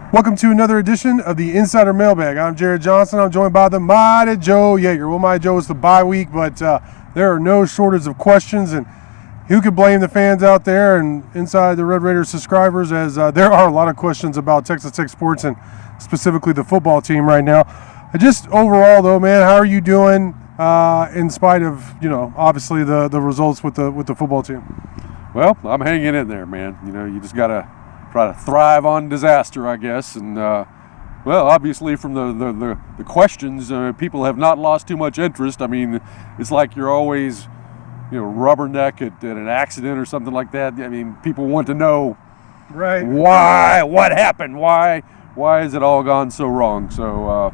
Welcome to another edition of the Insider Mailbag. I'm Jared Johnson. I'm joined by the mighty Joe Yeager. Well, mighty Joe, it's the bye week, but there are no shortage of questions, and who could blame the fans out there and inside the Red Raiders subscribers, as there are a lot of questions about Texas Tech sports and specifically the football team right now. Just overall, though, man, how are you doing in spite of, obviously the results with the football team? Well, I'm hanging in there, man. You just got to try to thrive on disaster, I guess. And, well, obviously from the questions, people have not lost too much interest. I mean, it's like you're always, rubberneck at an accident or something like that. I mean, people want to know why, what happened, why has it all gone so wrong? So,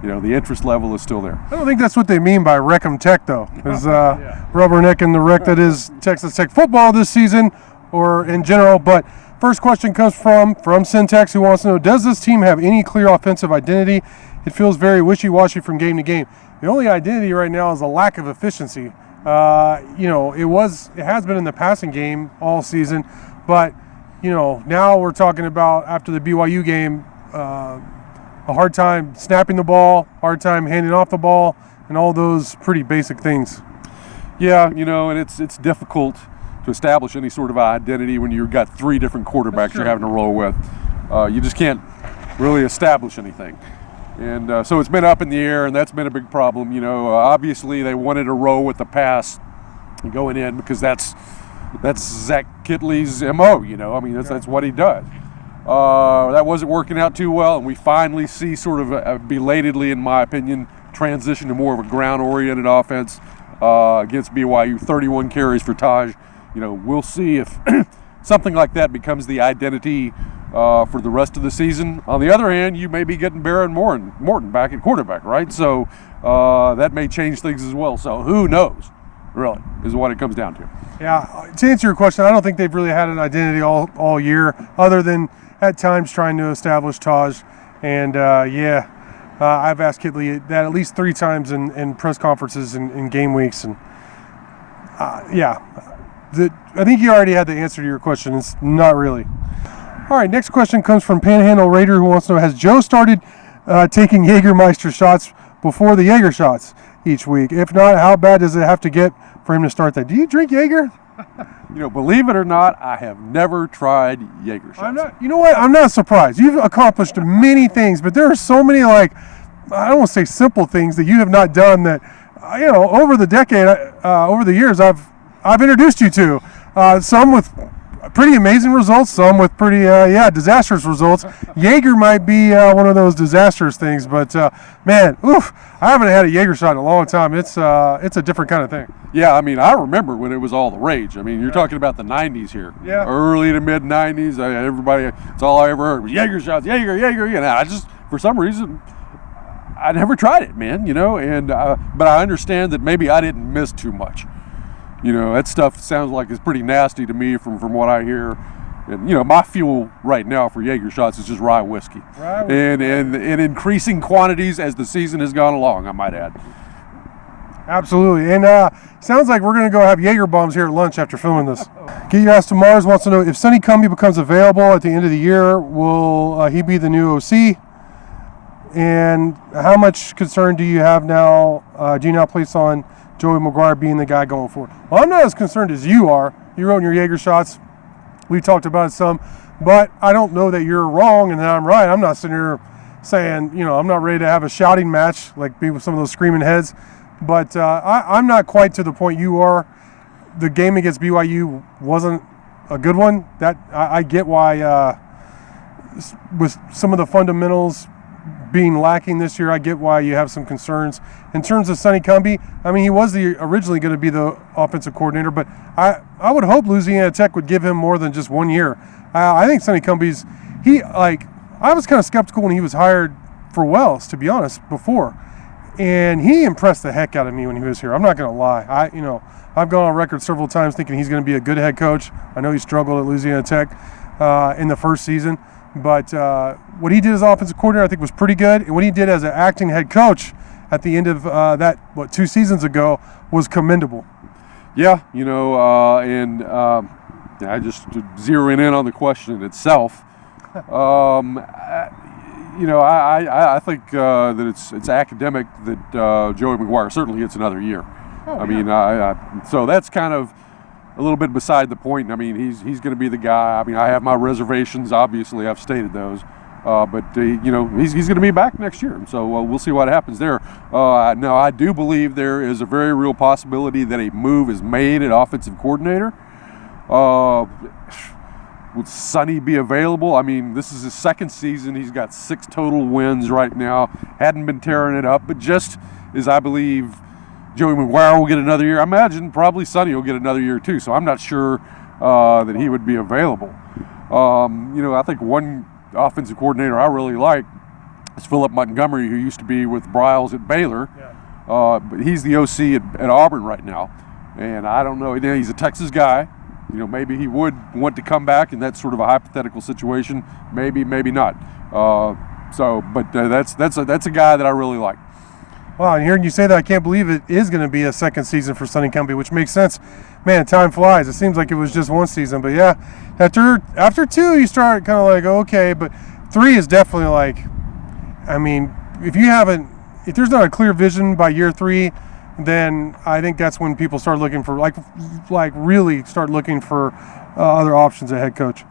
the interest level is still there. I don't think that's what they mean by Wreck-'em Tech, though, is rubbernecking the wreck that is Texas Tech football this season or in general. But first question comes from Syntax, who wants to know, does this team have any clear offensive identity? It feels very wishy-washy from game to game. The only identity right now is a lack of efficiency. It has been in the passing game all season, but, now we're talking about after the BYU game, a hard time snapping the ball, hard time handing off the ball, and all those pretty basic things. Yeah, and it's difficult to establish any sort of identity when you've got three different quarterbacks you're having to roll with. You just can't really establish anything. And so it's been up in the air, and that's been a big problem. Obviously they wanted to roll with the pass going in because that's Zach Kitley's MO, that's what he does. That wasn't working out too well, and we finally see sort of belatedly, in my opinion, transition to more of a ground-oriented offense against BYU. 31 carries for Taj. We'll see if something like that becomes the identity for the rest of the season. On the other hand, you may be getting Baron Morton back at quarterback, right? So that may change things as well. So who knows, really, is what it comes down to. Yeah, to answer your question, I don't think they've really had an identity all year, other than at times trying to establish Taj. And I've asked Kitley that at least 3 times in press conferences and in game weeks. And I think you already had the answer to your question. It's not really. All right, next question comes from Panhandle Raider, who wants to know, has Joe started taking Jägermeister shots before the Jäger shots each week? If not, how bad does it have to get for him to start that? Do you drink Jäger? Believe it or not, I have never tried Jäger shots. I'm not surprised. You've accomplished many things, but there are so many, I don't want to say simple things that you have not done that, over the decade, over the years, I've introduced you to. Some with pretty amazing results, some with pretty, disastrous results. Jäger might be one of those disastrous things, but I haven't had a Jäger shot in a long time. It's a different kind of thing. Yeah, I remember when it was all the rage. You're talking about the 90s here. Yeah. Early to mid 90s. Everybody, it's all I ever heard was Jäger shots, Jäger. I just, for some reason, I never tried it, man, but I understand that maybe I didn't miss too much. That stuff sounds like it's pretty nasty to me from what I hear. And, my fuel right now for Jäger shots is just rye whiskey. And in increasing quantities as the season has gone along, I might add. Absolutely. And sounds like we're going to go have Jägerbombs here at lunch after filming this. Get Your Ass to Mars wants to know, if Sonny Cumbie becomes available at the end of the year, will he be the new OC? And how much concern do you have now, do you now place on Joey McGuire being the guy going forward? Well, I'm not as concerned as you are. You wrote in your Jäger shots. We talked about it some, but I don't know that you're wrong and that I'm right. I'm not sitting here saying, I'm not ready to have a shouting match like be with some of those screaming heads. But I'm not quite to the point you are. The game against BYU wasn't a good one. That I get why, with some of the fundamentals being lacking this year, I get why you have some concerns. In terms of Sonny Cumbie, he was originally going to be the offensive coordinator, but I would hope Louisiana Tech would give him more than just 1 year. I think Sonny Cumbie's, I was kind of skeptical when he was hired for Wells, to be honest, before. And he impressed the heck out of me when he was here. I'm not going to lie. I've gone on record several times thinking he's going to be a good head coach. I know he struggled at Louisiana Tech in the first season. But what he did as offensive coordinator, I think, was pretty good. And what he did as an acting head coach at the end of 2 seasons ago was commendable. Yeah, I just zeroing in on the question itself. I think that it's academic that Joey McGuire certainly gets another year. So that's kind of a little bit beside the point. I mean, he's going to be the guy. I mean, I have my reservations. Obviously, I've stated those. But he's going to be back next year. So we'll see what happens there. Now, I do believe there is a very real possibility that a move is made at offensive coordinator. Would Sonny be available? I mean, this is his second season. He's got 6 total wins right now. Hadn't been tearing it up, but just as I believe Joey McGuire will get another year, I imagine probably Sonny will get another year too. So I'm not sure that he would be available. I think one offensive coordinator I really like is Philip Montgomery, who used to be with Bryles at Baylor. Yeah. But he's the OC at Auburn right now. And I don't know, he's a Texas guy. Maybe he would want to come back in that sort of a hypothetical situation. Maybe, maybe not. That's a guy that I really like. Wow, and hearing you say that, I can't believe it is going to be a second season for Sonny Cumbie, which makes sense. Man, time flies. It seems like it was just one season, but yeah, after 2, you start kind of like, okay, but 3 is definitely like, I mean, if there's not a clear vision by year 3, then I think that's when people start looking for, really start looking for other options at head coach.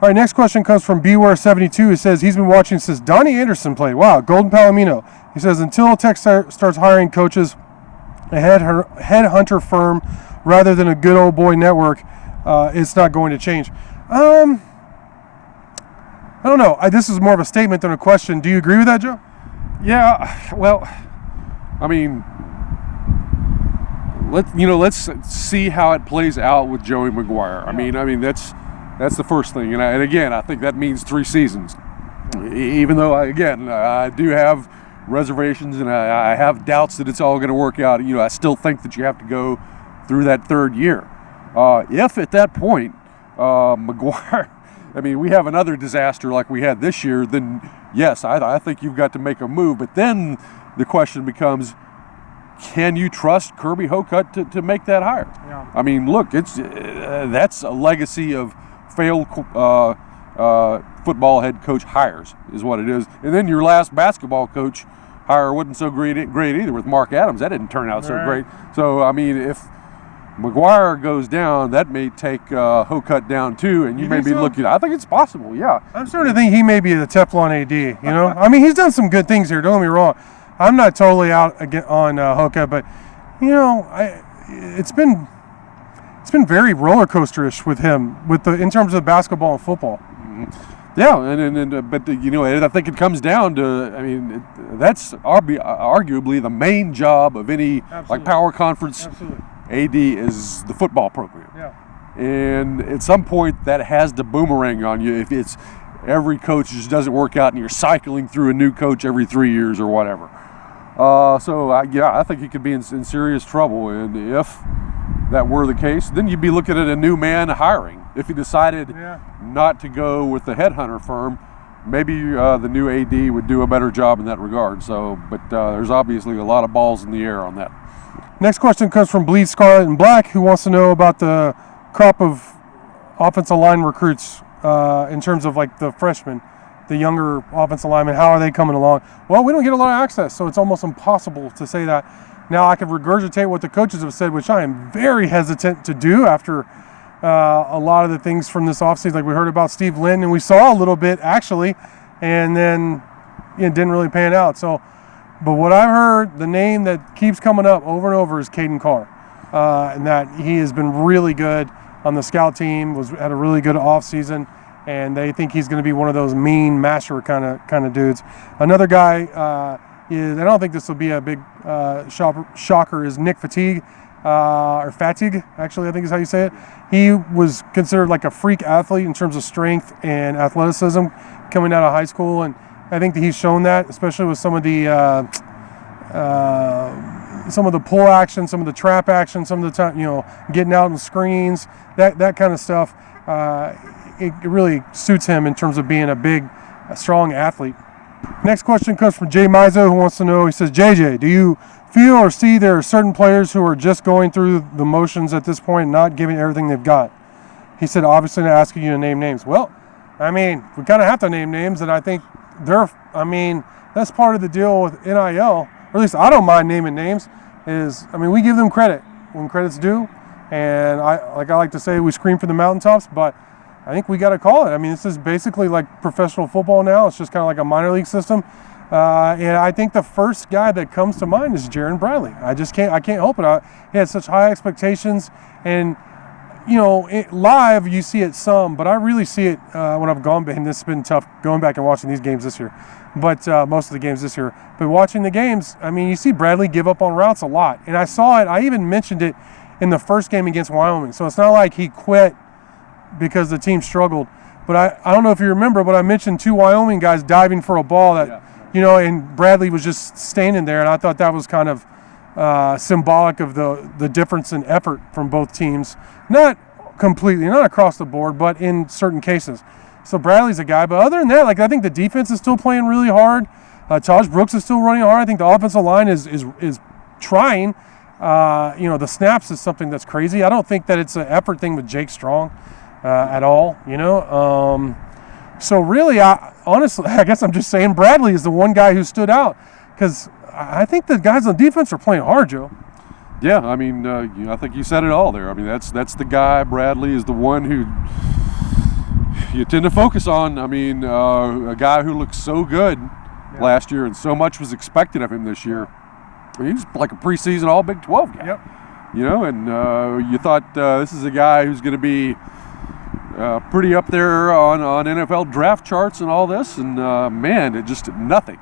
All right, next question comes from Beware72. He says he's been watching since Donnie Anderson played. Wow, Golden Palomino. He says, until Tech starts hiring coaches, a headhunter firm rather than a good old boy network, it's not going to change. I don't know. This is more of a statement than a question. Do you agree with that, Joe? Yeah, well, I mean, let's see how it plays out with Joey McGuire. I mean that's the first thing, and again, I think that means 3 seasons. Even though I do have reservations and I have doubts that it's all going to work out. I still think that you have to go through that 3rd year. If at that point McGuire, I mean, we have another disaster like we had this year, then yes, I think you've got to make a move. But then the question becomes, can you trust Kirby Hocutt to make that hire? Yeah. I mean, look, that's a legacy of failed football head coach hires, is what it is. And then your last basketball coach hire wasn't so great either with Mark Adams. That didn't turn out so great. So, I mean, if McGuire goes down, that may take Hocutt down too, and you may be looking. I think it's possible, yeah. I'm starting to think he may be the Teflon AD, I mean, he's done some good things here, don't get me wrong. I'm not totally out on Hocutt, but it's been very roller coasterish with him in terms of basketball and football. Mm-hmm. Yeah, but I think it comes down to, I mean, that's arguably the main job of any power conference. Absolutely. AD is the football program. Yeah. And at some point that has to boomerang on you if it's every coach just doesn't work out and you're cycling through a new coach every 3 years or whatever. I think he could be in serious trouble, and if that were the case, then you'd be looking at a new man hiring. If he decided not to go with the headhunter firm, maybe the new AD would do a better job in that regard. But there's obviously a lot of balls in the air on that. Next question comes from Bleed Scarlet and Black, who wants to know about the crop of offensive line recruits in terms of like the freshmen. The younger offensive linemen, how are they coming along? Well, we don't get a lot of access, so it's almost impossible to say that. Now I can regurgitate what the coaches have said, which I am very hesitant to do after a lot of the things from this offseason. Like we heard about Steve Lynn, and we saw a little bit actually, and then it didn't really pan out. So, but what I've heard, the name that keeps coming up over and over is Caden Carr, and that he has been really good on the scout team, had a really good offseason. And they think he's going to be one of those mean masher kind of dudes. Another guy I don't think this will be a big shocker, is Nick Fatigue, or Fatigue, actually I think is how you say it. He was considered like a freak athlete in terms of strength and athleticism coming out of high school, and I think that he's shown that, especially with some of the pull action, some of the trap action, some of the time, getting out on screens, that kind of stuff. It really suits him in terms of being a strong athlete. Next question comes from Jay Mizo, who wants to know, he says, JJ, do you feel or see there are certain players who are just going through the motions at this point, not giving everything they've got? He said, obviously not asking you to name names. Well, I mean, we kind of have to name names, and I think that's part of the deal with NIL, or at least I don't mind naming names, we give them credit when credit's due, and I like to say, we scream from the mountaintops, but I think we got to call it. I mean, this is basically like professional football now. It's just kind of like a minor league system. And I think the first guy that comes to mind is Jaron Bradley. I can't help it. He had such high expectations, and live you see it some, but I really see it when I've gone back, and this has been tough going back and watching these games this year, but most of the games this year. But watching the games, I mean, you see Bradley give up on routes a lot, and I saw it. I even mentioned it in the first game against Wyoming. So it's not like he quit because the team struggled. But I don't know if you remember, but I mentioned 2 Wyoming guys diving for a ball that, and Bradley was just standing there, and I thought that was kind of symbolic of the difference in effort from both teams. Not completely, not across the board, but in certain cases. So Bradley's a guy. But other than that, I think the defense is still playing really hard. Taj Brooks is still running hard. I think the offensive line is trying. The snaps is something that's crazy. I don't think that it's an effort thing with Jake Strong at all, So really, honestly, I guess I'm just saying Bradley is the one guy who stood out, because I think the guys on defense are playing hard, Joe. Yeah, I mean, I think you said it all there. I mean, that's the guy. Bradley is the one who you tend to focus on. I mean, a guy who looked so good last year, and so much was expected of him this year. I mean, he's like a preseason All Big 12 guy. Yep. And you thought this is a guy who's going to be pretty up there on NFL draft charts and all this, and man, it just nothing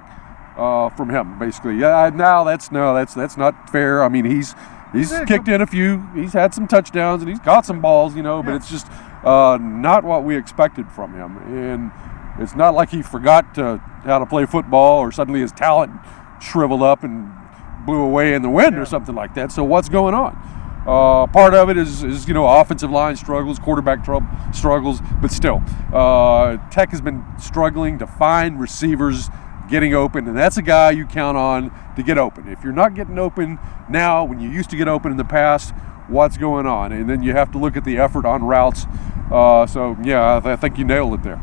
from him basically. Yeah, now that's not fair. I mean, he's kicked in a few, he's had some touchdowns, and he's got some balls, but it's just not what we expected from him. And it's not like he forgot how to play football, or suddenly his talent shriveled up and blew away in the wind or something like that. So what's going on? Part of it is offensive line struggles, quarterback struggles, but still, Tech has been struggling to find receivers getting open, and that's a guy you count on to get open. If you're not getting open now, when you used to get open in the past, what's going on? And then you have to look at the effort on routes. I think you nailed it there.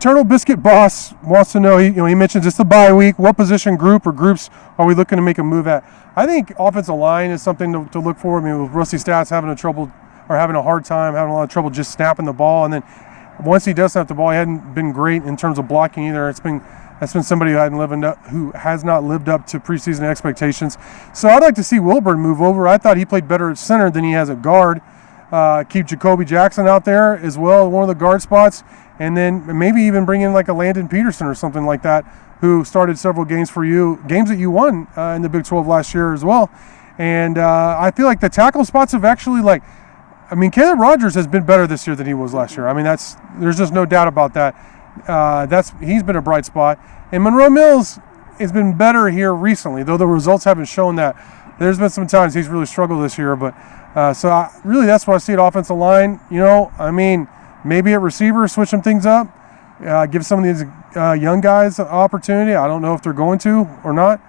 Turtle Biscuit Boss wants to know, he mentions it's the bye week. What position group or groups are we looking to make a move at? I think offensive line is something to look for. I mean, with Rusty Stats having a hard time, having a lot of trouble just snapping the ball. And then once he does snap the ball, he hadn't been great in terms of blocking either. That's been somebody who has not lived up to preseason expectations. So I'd like to see Wilburn move over. I thought he played better at center than he has at guard. Keep Jacoby Jackson out there as well, one of the guard spots. And then maybe even bring in like a Landon Peterson or something like that, who started several games for you, games that you won in the Big 12 last year as well. And I feel like the tackle spots have actually Caleb Rogers has been better this year than he was last year. I mean, there's just no doubt about that. He's been a bright spot. And Monroe Mills has been better here recently, though the results haven't shown that. There's been some times he's really struggled this year, but really that's what I see at offensive line. Maybe at receiver, switch some things up, give some of these young guys an opportunity. I don't know if they're going to or not.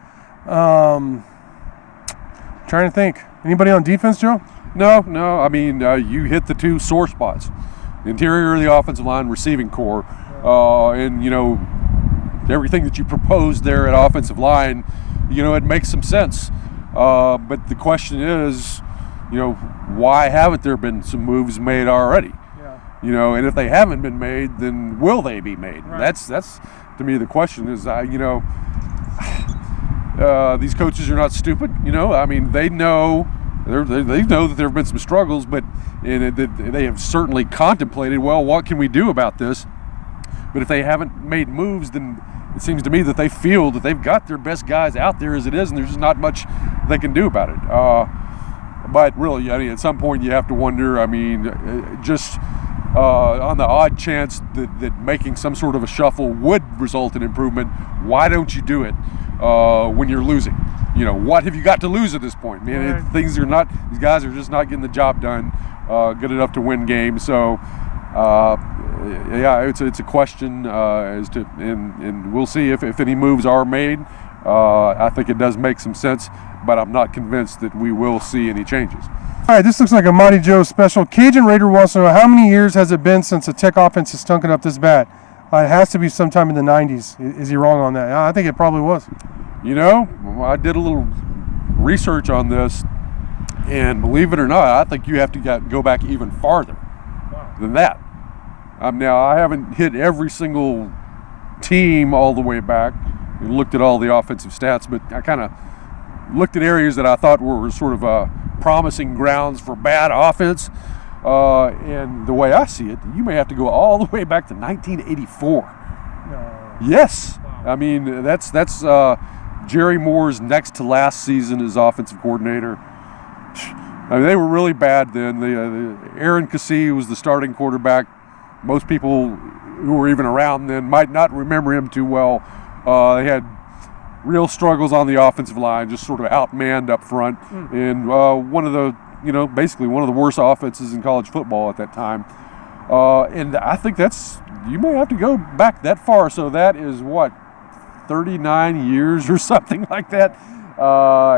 Trying to think. Anybody on defense, Joe? No. I mean, you hit the 2 sore spots: the interior of the offensive line, receiving core, and everything that you proposed there at offensive line. It makes some sense. But the question is, why haven't there been some moves made already? And if they haven't been made, then will they be made? Right. That's to me the question is, these coaches are not stupid. I mean, they know that there have been some struggles, but they have certainly contemplated, well, what can we do about this? But if they haven't made moves, then it seems to me that they feel that they've got their best guys out there as it is, and there's just not much they can do about it. But really, at some point you have to wonder, on the odd chance that making some sort of a shuffle would result in improvement, why don't you do it when you're losing? What have you got to lose at this point? Right. These guys are just not getting the job done good enough to win games. So it's a question as to, and we'll see if any moves are made. I think it does make some sense, but I'm not convinced that we will see any changes. All right, this looks like a Mighty Joe special. Cajun Raider wants to know how many years has it been since the Tech offense has stunk it up this bad? It has to be sometime in the 90s. Is he wrong on that? I think it probably was. You know, I did a little research on this, and believe it or not, I think you have to go back even farther than that. Now, I haven't hit every single team all the way back and looked at all the offensive stats, but I kind of looked at areas that I thought were sort of promising grounds for bad offense. And the way I see it, you may have to go all the way back to 1984. Yes. Wow. I mean, that's Jerry Moore's next to last season as offensive coordinator. I mean, they were really bad then. Aaron Cassee was the starting quarterback. Most people who were even around then might not remember him too well. They had real struggles on the offensive line, just sort of outmanned up front, and basically one of the worst offenses in college football at that time. And I think you may have to go back that far. So that is 39 years or something like that.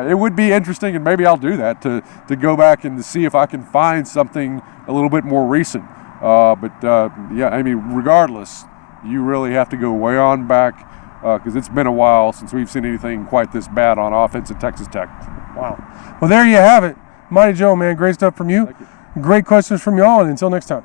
It would be interesting, and maybe I'll do that to go back and to see if I can find something a little bit more recent. Yeah, I mean, regardless, you really have to go way on back because it's been a while since we've seen anything quite this bad on offense at Texas Tech. Wow. Well, there you have it. Mighty Joe, man, great stuff from you. Thank you. Great questions from y'all, and until next time.